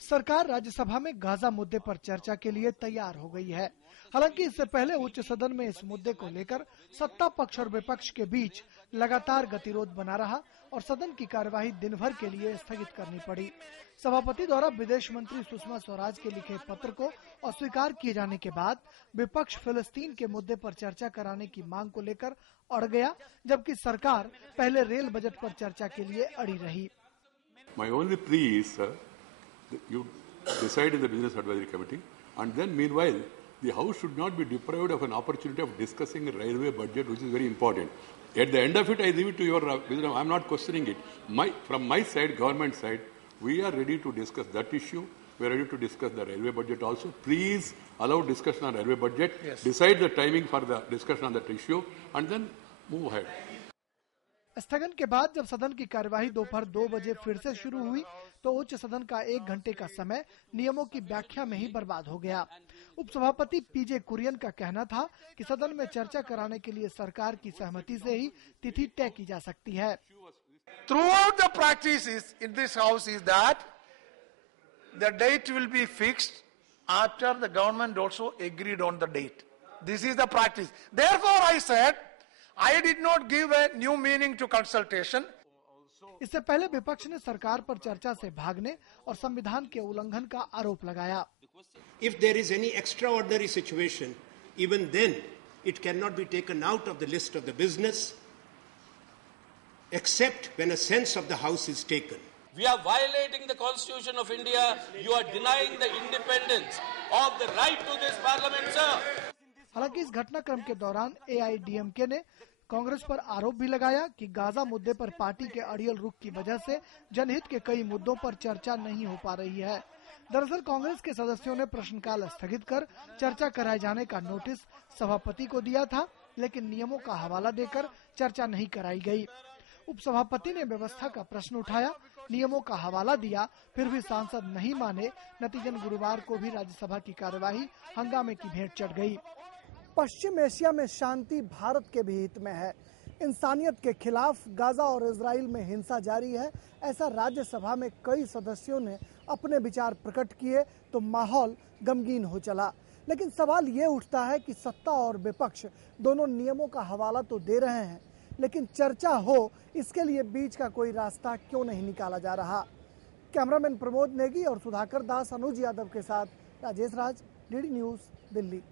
सरकार राज्यसभा में गाजा मुद्दे पर चर्चा के लिए तैयार हो गई है। हालांकि इससे पहले उच्च सदन में इस मुद्दे को लेकर सत्ता पक्ष और विपक्ष के बीच लगातार गतिरोध बना रहा और सदन की कार्यवाही दिन भर के लिए स्थगित करनी पड़ी। सभापति द्वारा विदेश मंत्री सुषमा स्वराज के लिखे पत्र को अस्वीकार किए जाने के बाद विपक्ष फिलिस्तीन के मुद्दे पर चर्चा कराने की मांग को लेकर अड़ गया, जबकि सरकार पहले रेल बजट पर चर्चा के लिए अड़ी रही। My only plea is, sir, you decide in the Business Advisory Committee, and then meanwhile, the House should not be deprived of an opportunity of discussing a railway budget, which is very important. At the end of it, I leave it to your wisdom. I'm not questioning it. From my side, government side, we are ready to discuss that issue. We are ready to discuss the railway budget also. Please allow discussion on railway budget. Yes. Decide the timing for the discussion on that issue, and then move ahead. स्थगन के बाद जब सदन की कार्यवाही दोपहर 2 बजे फिर से शुरू हुई तो उच्च सदन का 1 घंटे का समय नियमों की व्याख्या में ही बर्बाद हो गया। उपसभापति पीजे कुरियन का कहना था कि सदन में चर्चा कराने के लिए सरकार की सहमति से ही तिथि तय की जा सकती है। Throughout the practices in this house is that the date will be fixed after the government also agreed on the date. This is the practice. Therefore, I said I did not give a new meaning to consultation. इससे पहले विपक्ष ने सरकार पर चर्चा से भागने और संविधान के उल्लंघन का आरोप लगाया। If there is any extraordinary situation, even then it cannot be taken out of the list of the business, except when a sense of the House is taken. We are violating the Constitution of India. You are denying the independence of the right to this parliament, sir. हालांकि इस घटनाक्रम के दौरान AIADMK ने कांग्रेस पर आरोप भी लगाया कि गाजा मुद्दे पर पार्टी के अड़ियल रुख की वजह से जनहित के कई मुद्दों पर चर्चा नहीं हो पा रही है। दरअसल कांग्रेस के सदस्यों ने प्रश्नकाल स्थगित कर चर्चा कराए जाने का नोटिस सभापति को दिया था, लेकिन नियमों का हवाला देकर चर्चा नहीं कराई गई। उपसभापति ने व्यवस्था का प्रश्न उठाया, नियमों का हवाला दिया, फिर भी सांसद नहीं माने। नतीजन गुरुवार को भी राज्यसभा की कार्यवाही हंगामे की भेंट चढ़ गई। पश्चिम एशिया में शांति भारत के भी हित में है। इंसानियत के खिलाफ गाजा और इजराइल में हिंसा जारी है, ऐसा राज्यसभा में कई सदस्यों ने अपने विचार प्रकट किए तो माहौल गमगीन हो चला। लेकिन सवाल ये उठता है कि सत्ता और विपक्ष दोनों नियमों का हवाला तो दे रहे हैं, लेकिन चर्चा हो इसके लिए बीच का कोई रास्ता क्यों नहीं निकाला जा रहा। कैमरामैन प्रमोद नेगी और सुधाकर दास, अनुज यादव के साथ राजेश राज, डीडी न्यूज, दिल्ली।